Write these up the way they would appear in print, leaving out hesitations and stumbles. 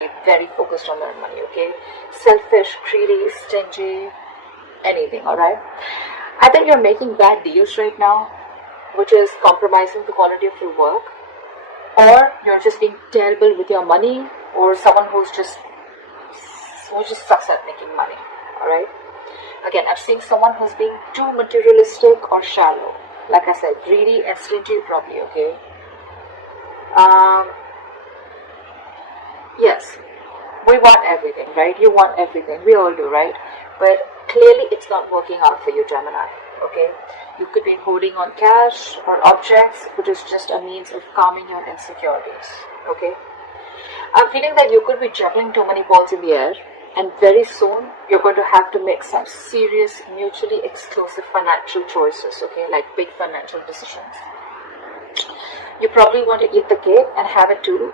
very focused on their money, okay? Selfish, greedy, stingy, anything, alright? Either you're making bad deals right now, which is compromising the quality of your work, or you're just being terrible with your money, or someone who just sucks at making money, alright? Again, I'm seeing someone who's being too materialistic or shallow. Like I said, greedy and stingy probably, okay? Yes, we want everything, right? You want everything. We all do, right? But clearly it's not working out for you, Gemini, okay? You could be holding on cash or objects, which is just a means of calming your insecurities, okay? I'm feeling that you could be juggling too many balls in the air, and very soon you're going to have to make some serious, mutually exclusive financial choices, okay? Like big financial decisions. You probably want to eat the cake and have it too,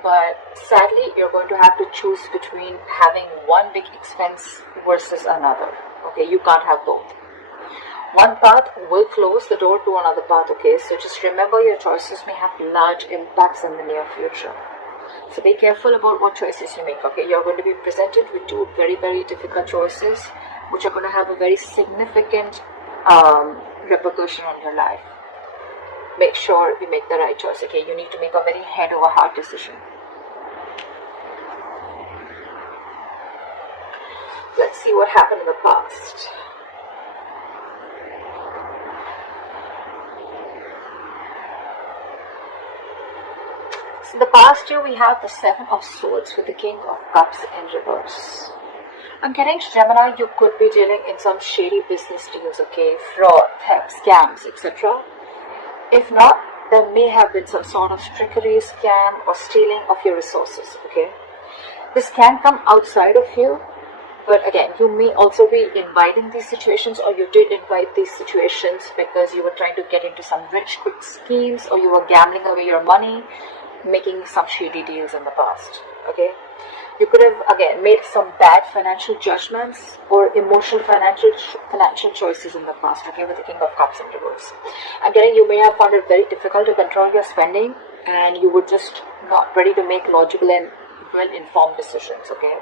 but sadly you're going to have to choose between having one big expense versus another, okay? You can't have both. One path will close the door to another path, okay? So just remember, your choices may have large impacts in the near future. So be careful about what choices you make, okay? You're going to be presented with two very, very difficult choices, which are going to have a very significant repercussion on your life. Make sure you make the right choice, okay? You need to make a very head over heart decision. Let's see what happened in the past. So in the past year, we have the Seven of Swords with the King of Cups in reverse. I'm getting, Gemini, you could be dealing in some shady business deals, okay? Fraud, theft, scams, etc. If not, there may have been some sort of trickery, scam, or stealing of your resources, okay? This can come outside of you, but again, you may also be inviting these situations, or you did invite these situations because you were trying to get into some rich, quick schemes, or you were gambling away your money, making some shady deals in the past, okay? You could have, again, made some bad financial judgments or emotional financial choices in the past, okay, with the King of Cups in reverse. I'm getting, you may have found it very difficult to control your spending, and you were just not ready to make logical and well-informed decisions, okay?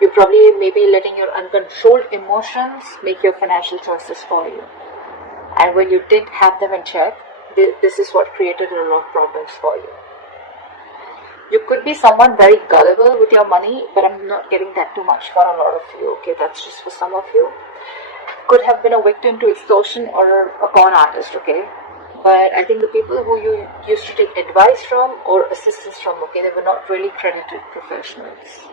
You probably may be letting your uncontrolled emotions make your financial choices for you. And when you did have them in check, this is what created a lot of problems for you. You could be someone very gullible with your money, but I'm not getting that too much for a lot of you, okay? That's just for some of you. Could have been a victim to extortion or a con artist, okay? But I think the people who you used to take advice from or assistance from, okay, they were not really credited professionals.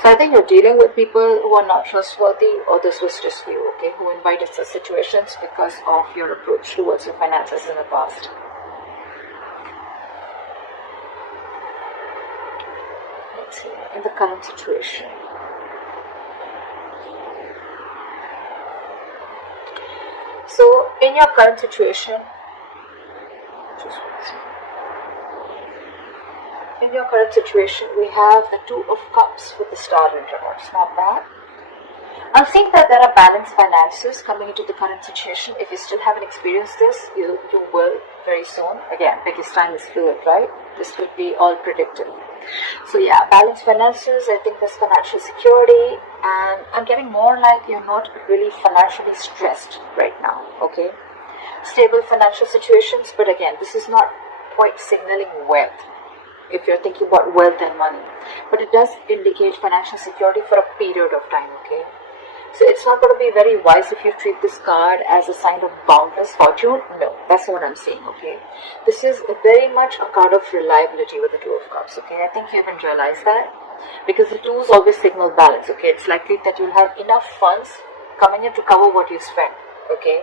So I think you're dealing with people who are not trustworthy, or this was just you, okay, who invited such situations because of your approach towards your finances in the past. In the current situation. So, in your current situation, we have the Two of Cups with the Star in reverse. Not bad. I'm seeing that there are balanced finances coming into the current situation. If you still haven't experienced this, you will very soon. Again, because time is fluid, right? This will be all predictive. So yeah, balanced finances, I think there's financial security, and I'm getting more like you're not really financially stressed right now, okay? Stable financial situations, but again, this is not quite signaling wealth, if you're thinking about wealth and money. But it does indicate financial security for a period of time, okay? So it's not going to be very wise if you treat this card as a sign of boundless fortune. No, that's not what I'm saying, okay? This is very much a card of reliability with the Two of Cups, okay? I think you haven't realized that, because the twos always signal balance, okay? It's likely that you'll have enough funds coming in to cover what you spend, okay?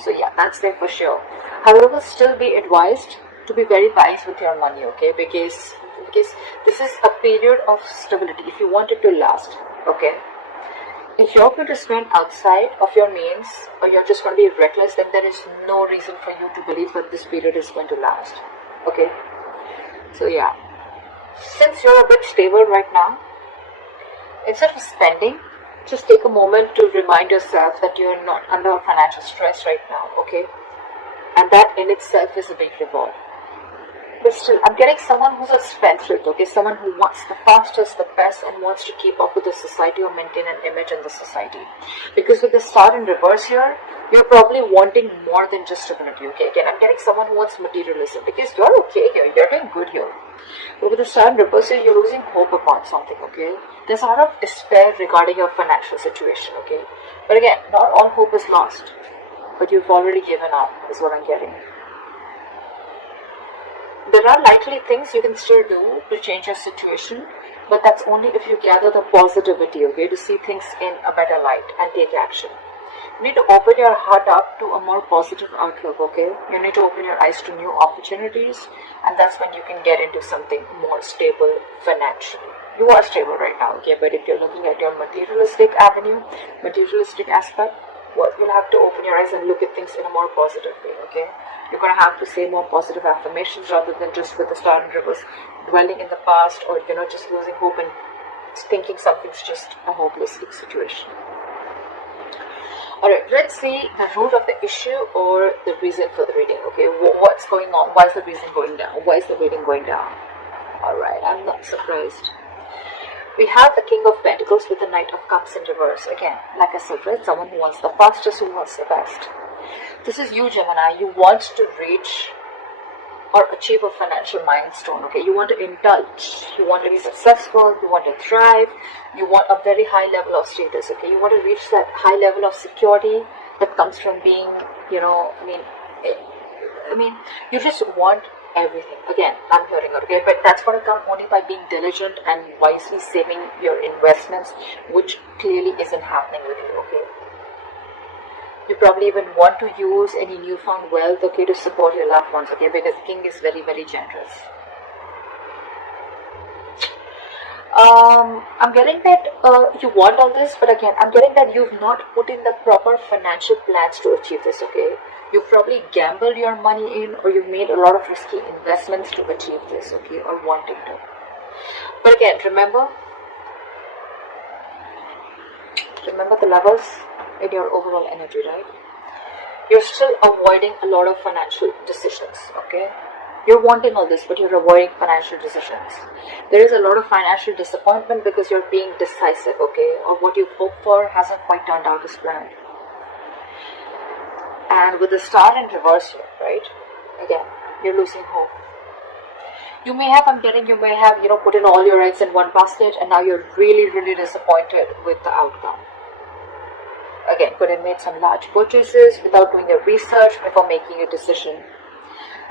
So yeah, that's there for sure. However, still be advised to be very wise with your money, okay? Because this is a period of stability if you want it to last, okay? If you're going to spend outside of your means, or you're just going to be reckless, then there is no reason for you to believe that this period is going to last. Okay? So yeah. Since you're a bit stable right now, instead of spending, just take a moment to remind yourself that you're not under financial stress right now. Okay? And that in itself is a big reward. But still, I'm getting someone who's a spendthrift, okay? Someone who wants the fastest, the best, and wants to keep up with the society or maintain an image in the society. Because with the star in reverse here, you're probably wanting more than just stability, okay? Again, I'm getting someone who wants materialism because you're okay here, you're doing good here. But with the star in reverse here, you're losing hope upon something, okay? There's a lot of despair regarding your financial situation, okay? But again, not all hope is lost. But you've already given up, is what I'm getting. There are likely things you can still do to change your situation, but that's only if you gather the positivity, okay, to see things in a better light and take action. You need to open your heart up to a more positive outlook, okay? You need to open your eyes to new opportunities, and that's when you can get into something more stable financially. You are stable right now, okay, but if you're looking at your materialistic avenue, materialistic aspect, well, you'll have to open your eyes and look at things in a more positive way, okay? You're going to have to say more positive affirmations rather than just with the star in reverse dwelling in the past, or just losing hope and thinking something's just a hopeless situation. Alright, let's see the root of the issue or the reason for the reading, okay? What's going on? Why is the reason going down? Why is the reading going down? Alright, I'm not surprised. We have the King of Pentacles with the Knight of Cups in reverse. Again, like I said, right? Someone who wants the fastest, who wants the best. This is you, Gemini. You want to reach or achieve a financial milestone, okay? You want to indulge. You want to be successful. You want to thrive. You want a very high level of status, okay? You want to reach that high level of security that comes from being, you just want everything. Again, I'm hearing it, okay? But that's going to come only by being diligent and wisely saving your investments, which clearly isn't happening with you, okay? You probably even want to use any newfound wealth, okay, to support your loved ones, okay? Because the King is very, very generous. I'm getting that you want all this, but again, I'm getting that you've not put in the proper financial plans to achieve this, okay? You've probably gambled your money in, or you've made a lot of risky investments to achieve this, okay, or wanting to. But again, remember the levels in your overall energy, right? You're still avoiding a lot of financial decisions, okay? You're wanting all this, but you're avoiding financial decisions. There is a lot of financial disappointment because you're being decisive, okay? Or what you hoped for hasn't quite turned out as planned. And with the star in reverse here, right? Again, you're losing hope. You may have, put in all your eggs in one basket, and now you're really, really disappointed with the outcome. Again, could have made some large purchases without doing your research before making a decision.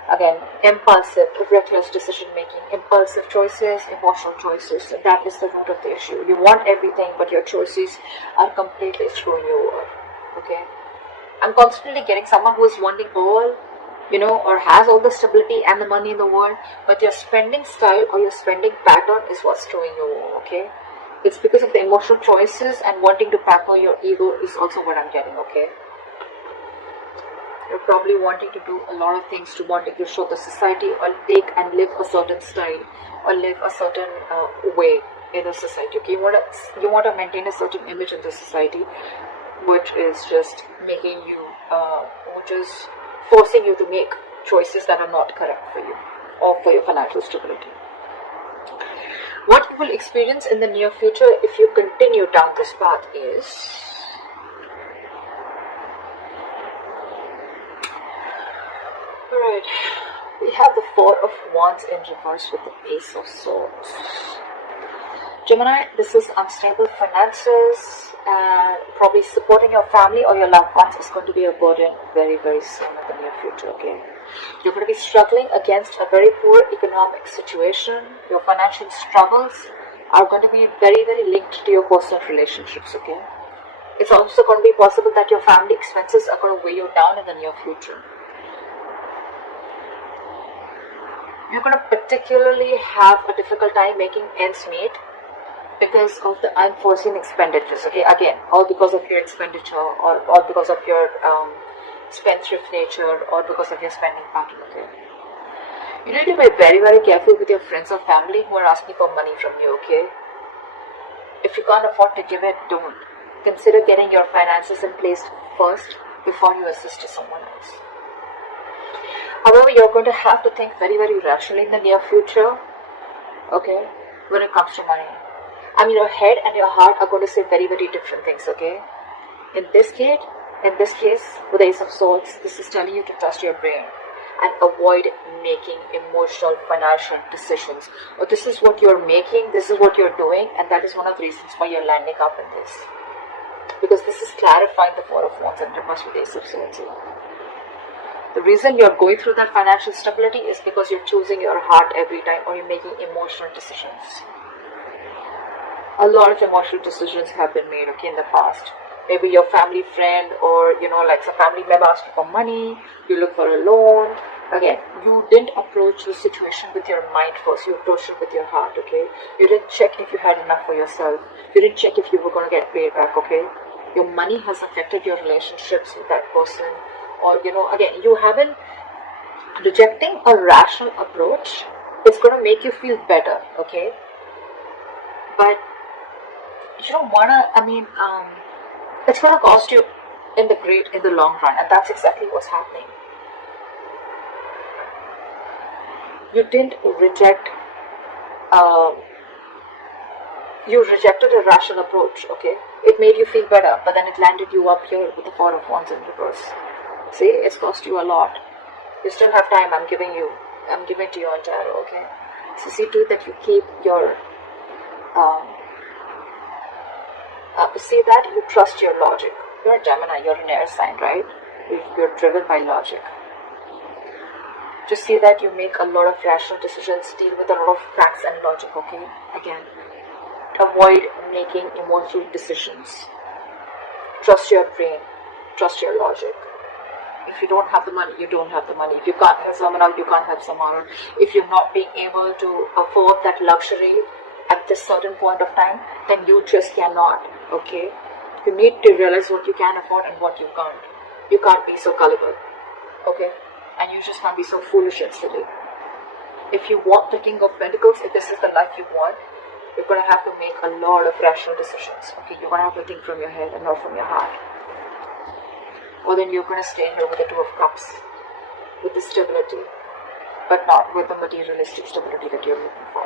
Again, impulsive, reckless decision making, impulsive choices, emotional choices. That is the root of the issue. You want everything, but your choices are completely screwing you over. Okay? I'm constantly getting someone who is wanting all, or has all the stability and the money in the world, but your spending style or your spending pattern is what's screwing you over. Okay? It's because of the emotional choices and wanting to pamper your ego is also what I'm getting, okay? You're probably wanting to do a lot of things to wanting to show the society or take and live a certain style or live a certain way in the society, okay? You want to maintain a certain image in the society, which is just making you, which is forcing you to make choices that are not correct for you or for your financial stability. What you will experience in the near future if you continue down this path is alright, we have the Four of Wands in reverse with the Ace of Swords. Gemini, this is unstable finances, and probably supporting your family or your loved ones is going to be a burden very, very soon in the near future, okay? You're going to be struggling against a very poor economic situation. Your financial struggles are going to be very, very linked to your personal relationships, okay? It's also going to be possible that your family expenses are going to weigh you down in the near future. You're going to particularly have a difficult time making ends meet because of the unforeseen expenditures, okay? Again, all because of your expenditure or all because of your spendthrift nature or because of your spending pattern, okay? You need to be very, very careful with your friends or family who are asking for money from you, okay? If you can't afford to give it, don't. Consider getting your finances in place first before you assist someone else. However, you're going to have to think very, very rationally in the near future, okay, when it comes to money. I mean, your head and your heart are going to say very, very different things, okay? In this case, with the Ace of Swords, this is telling you to trust your brain and avoid making emotional financial decisions. Or this is what you're making, this is what you're doing, and that is one of the reasons why you're landing up in this. Because this is clarifying the Four of Wands and reverse with the Ace of Swords. The reason you're going through that financial stability is because you're choosing your heart every time, or you're making emotional decisions. A lot of emotional decisions have been made, okay, in the past. Maybe your family friend, or like some family member asked you for money, you look for a loan. Again, you didn't approach the situation with your mind first, you approached it with your heart, okay? You didn't check if you had enough for yourself. You didn't check if you were going to get paid back, okay? Your money has affected your relationships with that person. Or, again, you haven't, rejecting a rational approach, it's going to make you feel better, okay? But you don't want to, it's going to cost you in the long run, and that's exactly what's happening. You didn't reject, you rejected a rational approach, okay? It made you feel better, but then it landed you up here with the Four of Wands in reverse. See, it's cost you a lot. You still have time, I'm giving to you on tarot, okay? So see to it that you keep your, see that you trust your logic. You're a Gemini, you're an air sign, right? You're driven by logic. Just see that you make a lot of rational decisions, deal with a lot of facts and logic, okay? Again, avoid making emotional decisions. Trust your brain, trust your logic. If you don't have the money, you don't have the money. If you can't help someone out, you can't help someone out. If you're not being able to afford that luxury at this certain point of time, then you just cannot, okay? You need to realize what you can afford and what you can't. You can't be so gullible, okay? And you just can't be so foolish and silly. If you want the King of Pentacles, if this is the life you want, you're going to have to make a lot of rational decisions, okay? You're going to have to think from your head and not from your heart. Or then you're going to stay here with the Two of Cups, with the stability, but not with the materialistic stability that you're looking for.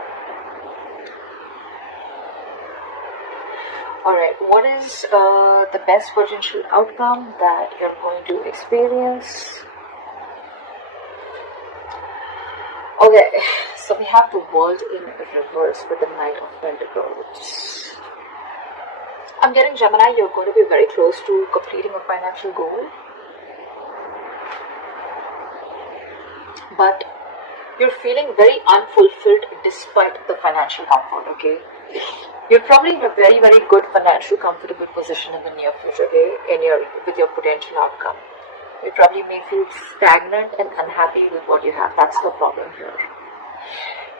Alright, what is the best potential outcome that you're going to experience? Okay, so we have the World in reverse with the Knight of Pentacles. I'm getting Gemini, you're going to be very close to completing a financial goal. But you're feeling very unfulfilled despite the financial comfort, okay? You're probably in a very, very good financial comfortable position in the near future, okay? With your potential outcome. You probably may feel stagnant and unhappy with what you have. That's the problem here.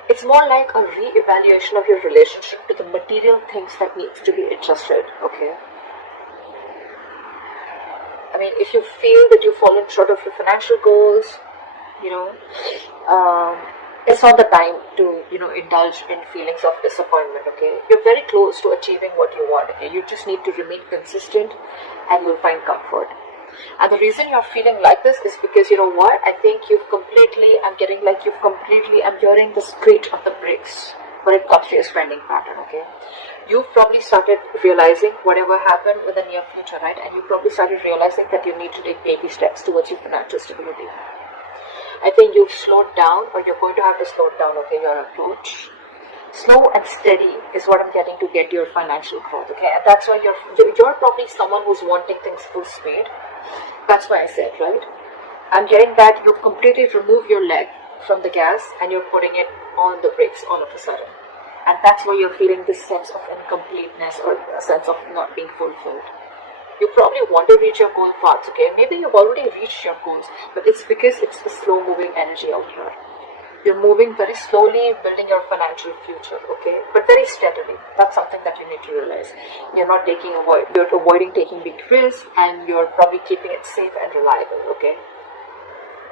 It's more like a re-evaluation of your relationship to the material things that needs to be adjusted, okay? I mean, if you feel that you've fallen short of your financial goals, it's not the time to, indulge in feelings of disappointment, okay? You're very close to achieving what you want, okay? You just need to remain consistent and you'll find comfort. And the reason you're feeling like this is because, you know what, I think I'm hearing the screech of the brakes when it comes to your spending pattern, okay? You've probably started realizing whatever happened in the near future, right? And you probably started realizing that you need to take baby steps towards your financial stability. I think you've slowed down, or you're going to have to slow down, okay, your approach. Slow and steady is what I'm getting to get your financial growth, okay? And that's why you're probably someone who's wanting things full speed. That's why I said, right? I'm getting that you've completely removed your leg from the gas and you're putting it on the brakes all of a sudden. And that's why you're feeling this sense of incompleteness or a sense of not being fulfilled. You probably want to reach your goal fast, okay? Maybe you've already reached your goals, but it's because it's the slow-moving energy out here. You're moving very slowly, building your financial future, okay? But very steadily. That's something that you need to realize. You're avoiding taking big risks, and you're probably keeping it safe and reliable, okay?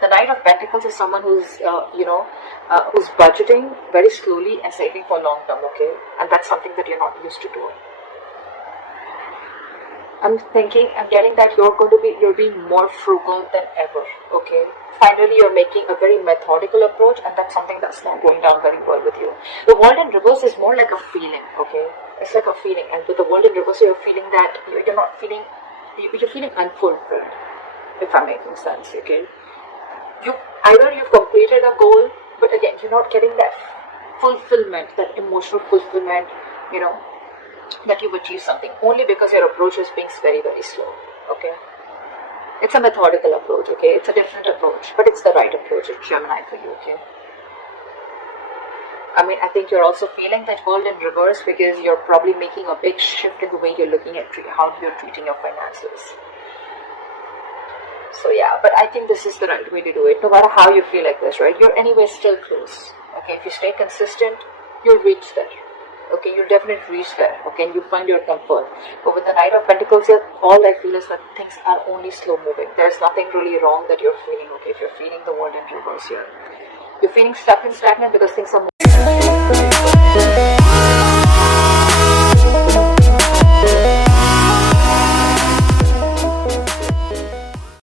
The Knight of Pentacles is someone who's, who's budgeting very slowly and saving for long term, okay? And that's something that you're not used to doing. I'm getting that you're being more frugal than ever, okay? Finally, you're making a very methodical approach, and that's something that's not going down very well with you. The world in reverse is more like a feeling, okay? It's like a feeling, and with the world in reverse, you're feeling that you're not feeling, you're feeling unfulfilled, if I'm making sense, okay? You've completed a goal, but again, you're not getting that fulfillment, that emotional fulfillment, you know, that you've achieved something, only because your approach is being very, very slow, okay? It's a methodical approach, okay? It's a different approach, but it's the right approach. It's Gemini for you, okay? I mean, I think you're also feeling that world in reverse because you're probably making a big shift in the way you're looking at how you're treating your finances. So yeah, but I think this is the right way to do it. No matter how you feel like this, right? You're anyway still close, okay? If you stay consistent, you'll reach there. Okay, you'll definitely reach there, okay, and you find your comfort. But with the Knight of Pentacles here, all I feel is that things are only slow moving. There's nothing really wrong that you're feeling, okay, if you're feeling the world in reverse here. You're feeling stuck and stagnant because things are moving.